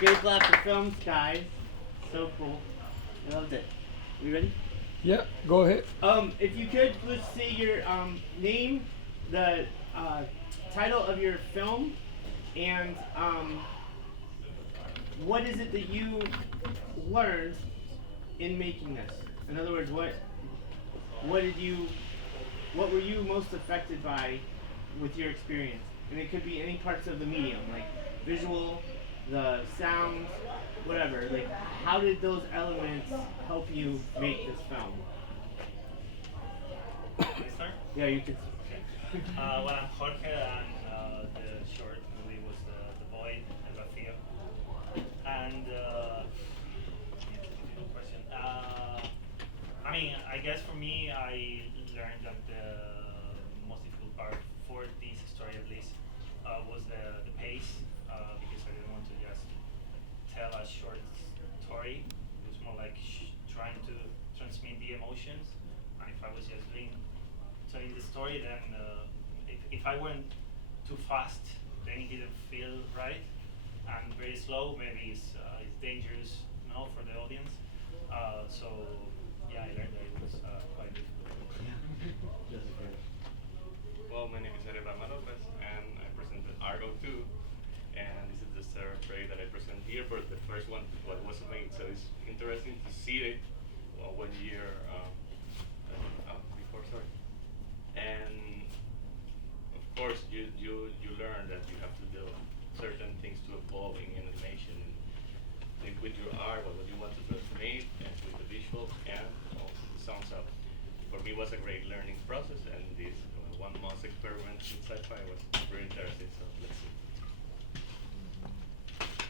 Good clap for films, guys. So cool. I loved it. You ready? Yeah, go ahead. If you could, please say your name, the title of your film, and what is it that you learned in making this? In other words, what were you most affected by with your experience? And it could be any parts of the medium, like visual, the sound, whatever. Like, how did those elements help you make this film? Can I start? Yeah, you can. Okay. Well, I'm Jorge, and the short movie was The Void, El Vacío. And question. I mean, I guess for me, I learned that the most difficult part for this story, at least, was the pace, because I didn't want to just tell a short story. It was more like trying to transmit the emotions. And if I was just telling the story, then if I went too fast, then it didn't feel right. And very slow, maybe it's dangerous, for the audience. So yeah, I learned that it was quite difficult. Well, my name is Erevan Lopez, and I presented Argo 2, and this is the third project that I present here, but the first one wasn't made, so it's interesting to see it 1 year before, sorry. And of course, you learn that you have to do certain things to evolve in animation, and with your art, what you want to transmit, and with the visuals and also the sound. So for me, it was a great learning process, and this 1 month experiment in sci-fi was very interesting. So let's see.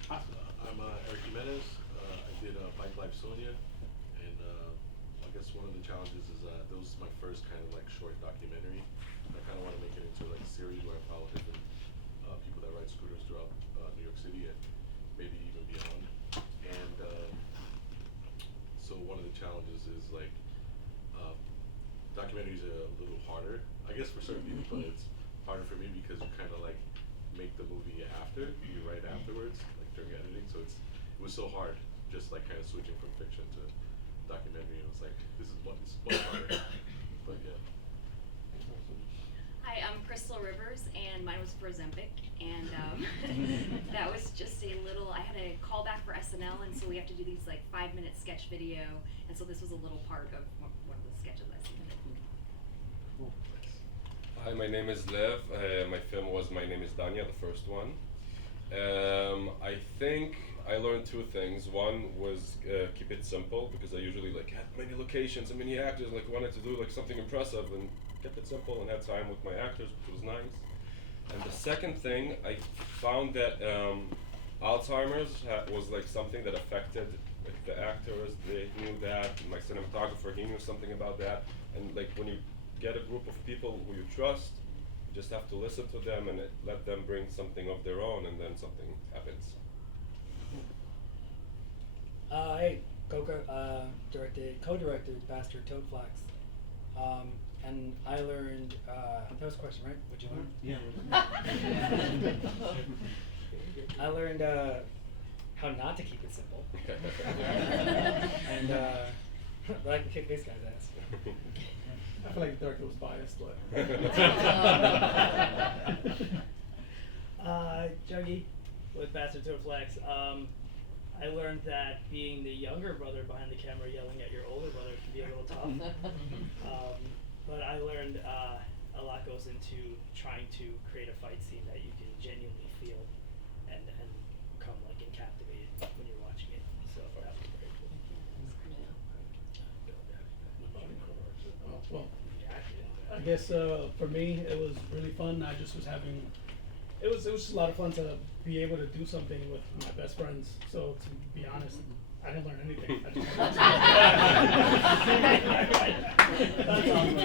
I'm Eric Jimenez. I did Bike Life Sonia, and I guess one of the challenges is that this was my first kind of like short documentary. I kind of want to make it into like a series where I follow different people that ride scooters throughout New York City and maybe even beyond. And so one of the challenges is like documentaries are a little harder, I guess, for certain people, but it's harder for me because you kind of like make the movie after, you write afterwards, like during editing. So it was so hard, just like kind of switching from fiction to documentary. It was like this is much harder, but yeah. Hi, I'm Crystal Rivers, and mine was for Ozempic, and that was just a little. I had a callback for SNL, and so we have to do these like 5-minute sketch video, and so this was a little part of one of the sketches I submitted. Hi, my name is Lev. My film was My Name is Danya, the first one. I think I learned 2 things. One was keep it simple, because I usually like had many locations and many actors, like wanted to do like something impressive, and kept it simple and had time with my actors, which was nice. And the second thing, I found that Alzheimer's was like something that affected like the actors. They knew that. My cinematographer, he knew something about that. And like when you get a group of people who you trust, you just have to listen to them and let them bring something of their own, and then something happens. Hey, Coca, co-directed Bastard Toadflax. And I learned, that was a question, right? What'd you learn? Yeah. I learned how not to keep it simple. And but I can kick this guy's ass. I feel like the director was biased, but. Juggy with Bastard Toadflax. I learned that being the younger brother behind the camera yelling at your older brother can be a little tough. But I learned a lot goes into trying to create a fight scene that you can genuinely feel and become like captivated when you're watching it. So that was very cool. Well, I guess for me it was really fun. I just was having, it was just a lot of fun to be able to do something with my best friends. So to be honest, I didn't learn anything. I just that's awesome.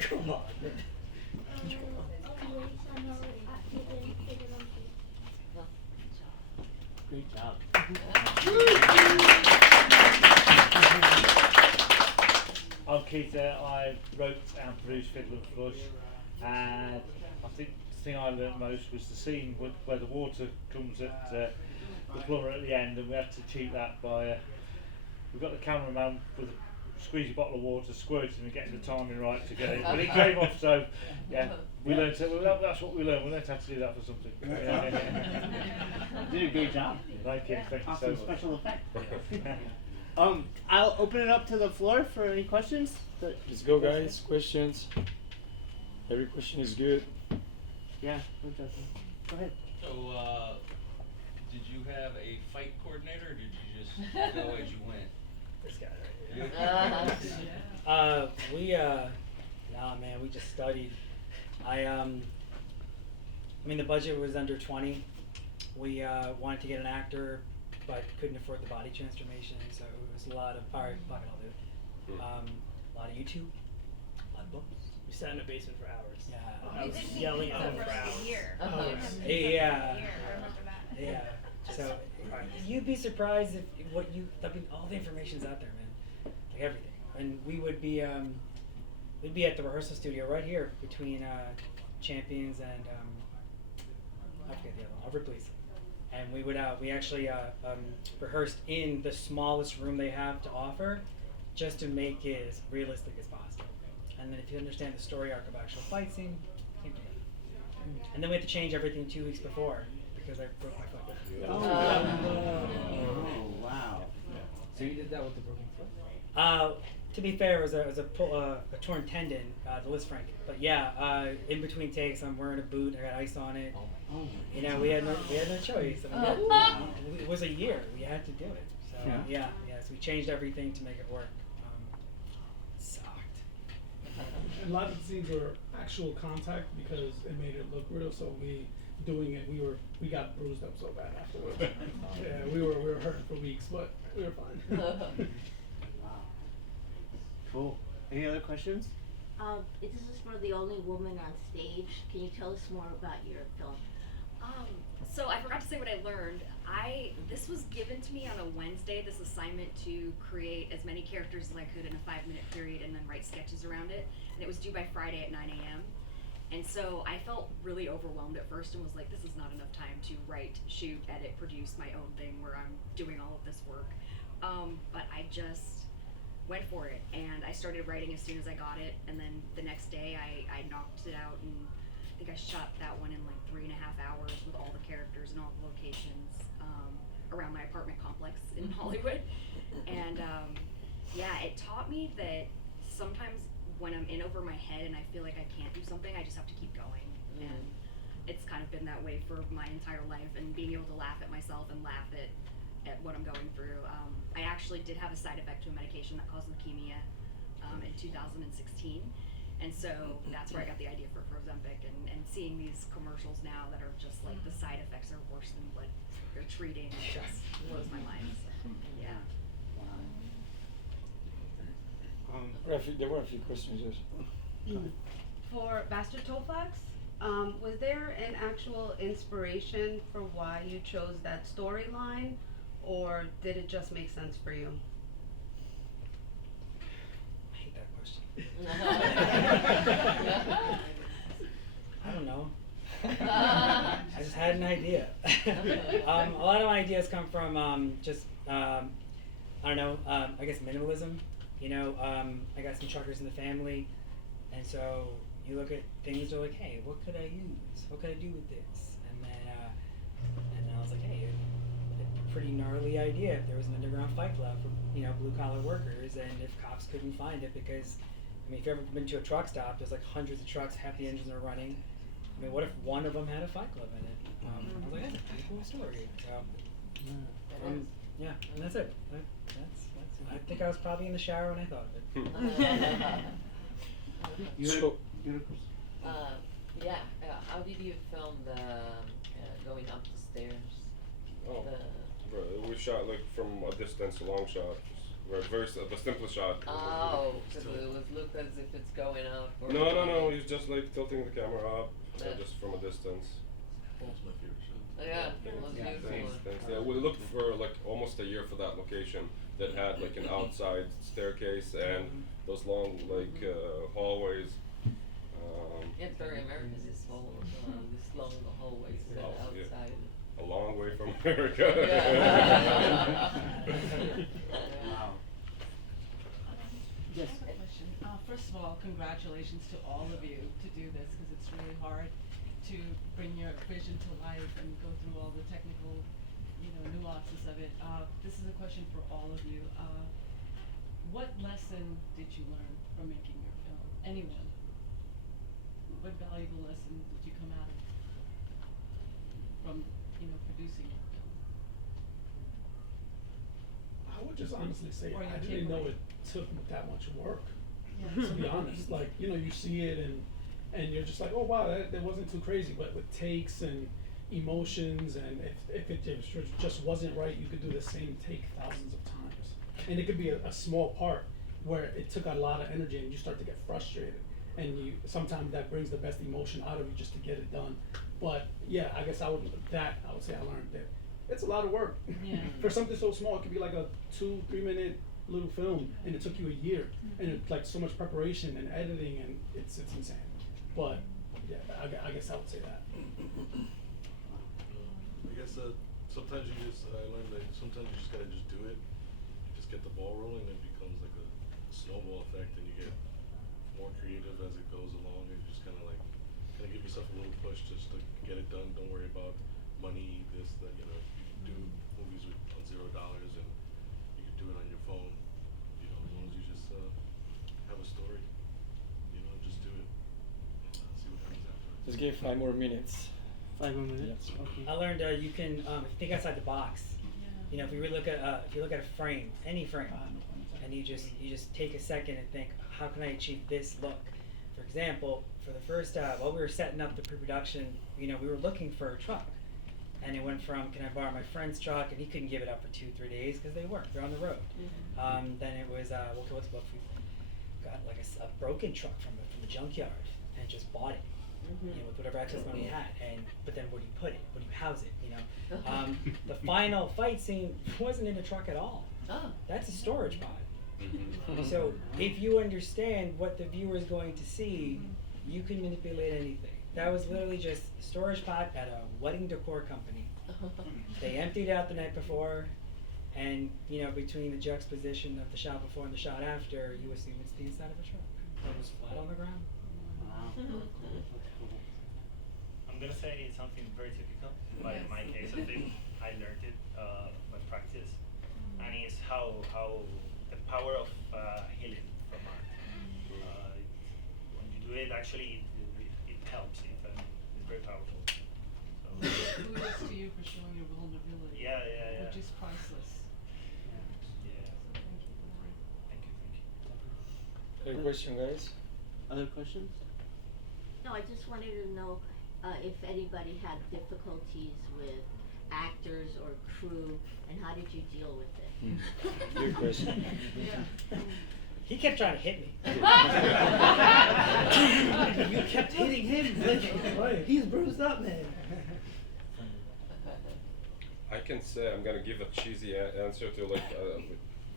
Come on. Great job. I'm Keith. I wrote and produced Fiddler and Flush, and I think the thing I learned most was the scene where the water comes at the plumber at the end, and we had to cheat that by we got the cameraman with a squeezy bottle of water, squirting and getting the timing right to get it. But it came off, so yeah, we learned. That's what we learned. We learned how to do that for something. You did a great job. Thank you so Awesome much. special effect. I'll open it up to the floor for any questions. Let's go, guys. Questions. Every question is good. Yeah, no judgment. Go ahead. So, did you have a fight coordinator, or did you just go as you went? This guy right here. Nah, man, we just studied. I mean, the budget was under 20. We wanted to get an actor, but couldn't afford the body transformation, so it was a lot of, alright, fuck it, I'll do it. A lot of YouTube, a lot of books. We sat in the basement for hours. Oh, I was yelling at them for hours. Yeah. Yeah. So you'd be surprised if I mean, all the information's out there, man. Like everything. And we'd be at the rehearsal studio right here between Champions and I forget the other one, Ripley's. And we actually rehearsed in the smallest room they have to offer, just to make it as realistic as possible. And then if you understand the story arc of actual fight scene, came together. And then we had to change everything 2 weeks before because I broke my foot. Oh, wow. So you did that with the broken foot? To be fair, it was a torn tendon, the Liz Frank. But yeah, in between takes, I'm wearing a boot. I got ice on it. Oh. You know, we had no choice. I mean, it was a year. We had to do it. So yeah. So we changed everything to make it work. Sucked. And a lot of the scenes were actual contact because it made it look real. So we got bruised up so bad afterwards. Yeah, we were hurting for weeks, but we were fine. Wow. Cool. Any other questions? This is for the only woman on stage. Can you tell us more about your film? So I forgot to say what I learned. This was given to me on a Wednesday, this assignment to create as many characters as I could in a 5-minute period and then write sketches around it. And it was due by Friday at 9 a.m. And so I felt really overwhelmed at first and was like, this is not enough time to write, shoot, edit, produce my own thing where I'm doing all of this work. But I just went for it, and I started writing as soon as I got it, and then the next day I knocked it out, and I think I shot that one in like 3.5 hours with all the characters and all the locations around my apartment complex in Hollywood. And yeah, it taught me that sometimes when I'm in over my head and I feel like I can't do something, I just have to keep going. And it's kind of been that way for my entire life, and being able to laugh at myself and laugh at what I'm going through. I actually did have a side effect to a medication that caused leukemia in 2016. And so that's where I got the idea for Ozempic, and seeing these commercials now that are just like the side effects are worse than what they're treating just blows my mind. So, yeah. There were a few questions. Yes. For Bastard Toe Flags, was there an actual inspiration for why you chose that storyline, or did it just make sense for you? I hate that question. I don't know. I just had an idea. A lot of my ideas come from just I don't know. I guess minimalism. You know, I got some truckers in the family, and so you look at things. You're like, hey, what could I use? What could I do with this? And then I was like, hey, a pretty gnarly idea. If there was an underground fight club for blue collar workers, and if cops couldn't find it because, I mean, if you've ever been to a truck stop, there's like hundreds of trucks, half the engines are running. I mean, what if one of them had a fight club in it? I was like, that's a pretty cool story. So, yeah, and that's it. That's. I think I was probably in the shower when I thought of it. How did you film the going up the stairs? Oh, we shot like from a distance, a long shot. The simplest shot. Oh, because it was look as if it's going up. Or No. He's just like tilting the camera up, just from a distance. That's my favorite shot. Yeah, it was beautiful. Thanks. Yeah, we looked for like almost a year for that location that had like an outside staircase and those long hallways. It's very American, this long hallways outside. A long way way from America. Wow. I have a question. First of all, congratulations to all of you to do this, because it's really hard to bring your vision to life and go through all the technical, nuances of it. This is a question for all of you. What lesson did you learn from making your film? Anyone? What valuable lesson did you come out of from, producing your film? I would just honestly say Or your I didn't know takeaway. it took that much work. Yeah. To be honest, like you see it and you're just like, oh wow, that wasn't too crazy. But with takes and emotions, and if it just wasn't right, you could do the same take thousands of times. And it could be a small part where it took a lot of energy, and you start to get frustrated. And sometimes that brings the best emotion out of you just to get it done. But yeah, I guess I would say I learned that it's a lot of work. Yeah. For something so small, it could be like a 2-3 minute little film, and it took you a year, and it's like so much preparation and editing, and it's insane. But yeah, I guess I would say that. I guess sometimes I learned that sometimes you just gotta just do it, just get the ball rolling, and it becomes like a snowball effect, and you get more creative as it goes along, and you just kind of give yourself a little push just to get it done. Don't worry about money, this, that. You can do movies on $0, and you can do it on your phone. As long as you just have a story, just do it. See what comes after. Just give 5 more minutes. 5 more minutes. Yes. Okay. I learned you can think outside the box. If you really look at a frame, any frame, and you just take a second and think, how can I achieve this look? For example, for the first while we were setting up the pre-production, we were looking for a truck, and it went from, can I borrow my friend's truck, and he couldn't give it up for 2-3 days because they're on the road. Then it was okay, what's what we got, like a broken truck from the junkyard, and just bought it. With whatever excess money we had, but then where do you put it? Where do you house it? The final fight scene wasn't in a truck at all. Oh. That's a storage pod. So if you understand what the viewer is going to see, you can manipulate anything. That was literally just a storage pod at a wedding decor company. They emptied out the night before, and between the juxtaposition of the shot before and the shot after, you assume it's the inside of a truck. It was flat on the ground. Wow. I'm gonna say something very typical, but in my case, I think I learned it by practice, and it's how the power of healing from art. When you do it, actually, it helps. It's very powerful. So. Kudos to you for showing your vulnerability. Yeah. Which is priceless. Yeah. So thank you for that. Thank you. Any question, guys? Other questions? No, I just wanted to know if anybody had difficulties with actors or crew, and how did you deal with it? Good question. He kept trying to hit me. You kept hitting him. Like, he's bruised up, man. I can say I'm gonna give a cheesy answer to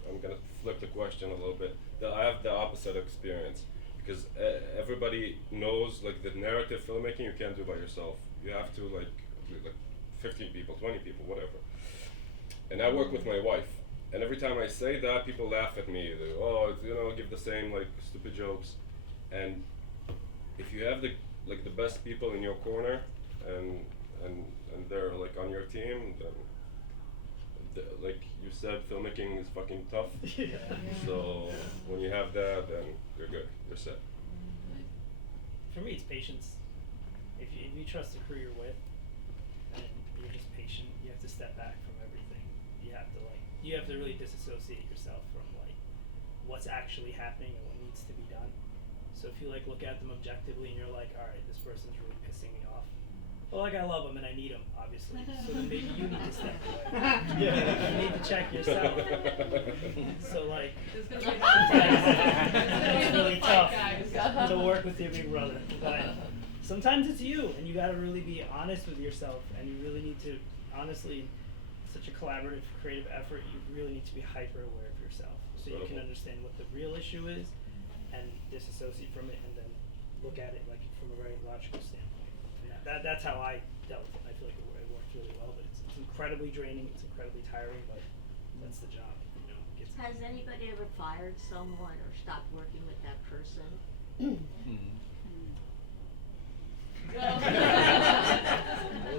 I'm gonna flip the question a little bit. I have the opposite experience, because everybody knows the narrative filmmaking you can't do by yourself. You have to do 15 people, 20 people, whatever. And I work with my wife, and every time I say that, people laugh at me. They, give the same stupid jokes. And if you have the best people in your corner, and they're on your team, then like you said, filmmaking is fucking tough. So when you have that, then you're good. You're set. For me, it's patience. If you trust the crew you're with, and you're just patient, you have to step back from everything. You have to really disassociate yourself from what's actually happening and what needs to be done. So if you look at them objectively and you're like, all right, this person's really pissing me off. Well, I love them and I need them, obviously. So then maybe you need to step away. You need to check yourself. So There's gonna be it's really tough guys. to work with your big brother. But sometimes it's you, and you gotta really be honest with yourself, and you really need to, honestly, such a collaborative, creative effort, you really need to be hyper aware of yourself, so you can understand what the real issue is, and disassociate from it, and then look at it from a very logical standpoint from that that's how I dealt with it. I feel like it worked really well, but it's incredibly draining. It's incredibly tiring, but that's the job. You know, it gets Has anybody ever fired someone or stopped working with that person?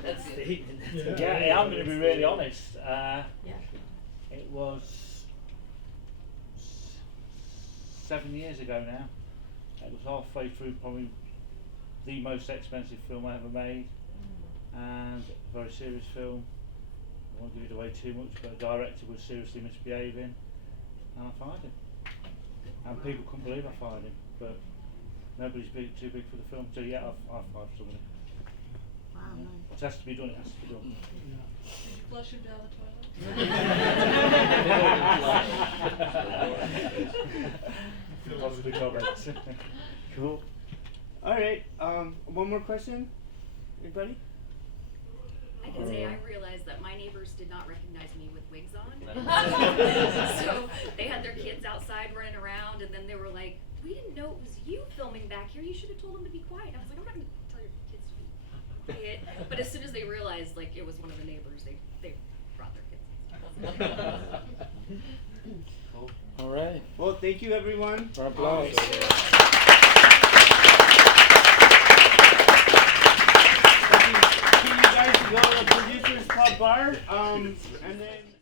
that statement. Yeah, I'm going to be really honest. Yeah. It was 7 years ago now. It was halfway through probably the most expensive film I ever made, and a very serious film. I won't give it away too much, but the director was seriously misbehaving, and I fired him. And people couldn't believe I fired him, but nobody's too big for the film, so yeah, I've fired somebody. Wow. It has to be done, it has to be done. Flush him down the toilet. Possibly comments. Cool. All right. One more question. Anybody? I can say I realized that my neighbors did not recognize me with wigs on. So they had their kids outside running around, and then they were like, "We didn't know it was you filming back here. You should have told them to be quiet." I was like, "I'm not going to tell your kids to be quiet." But as soon as they realized like it was one of the neighbors, they brought their kids. Cool. All right. Well, thank you, everyone. For applause. You guys to go to the producers pub bar, and then.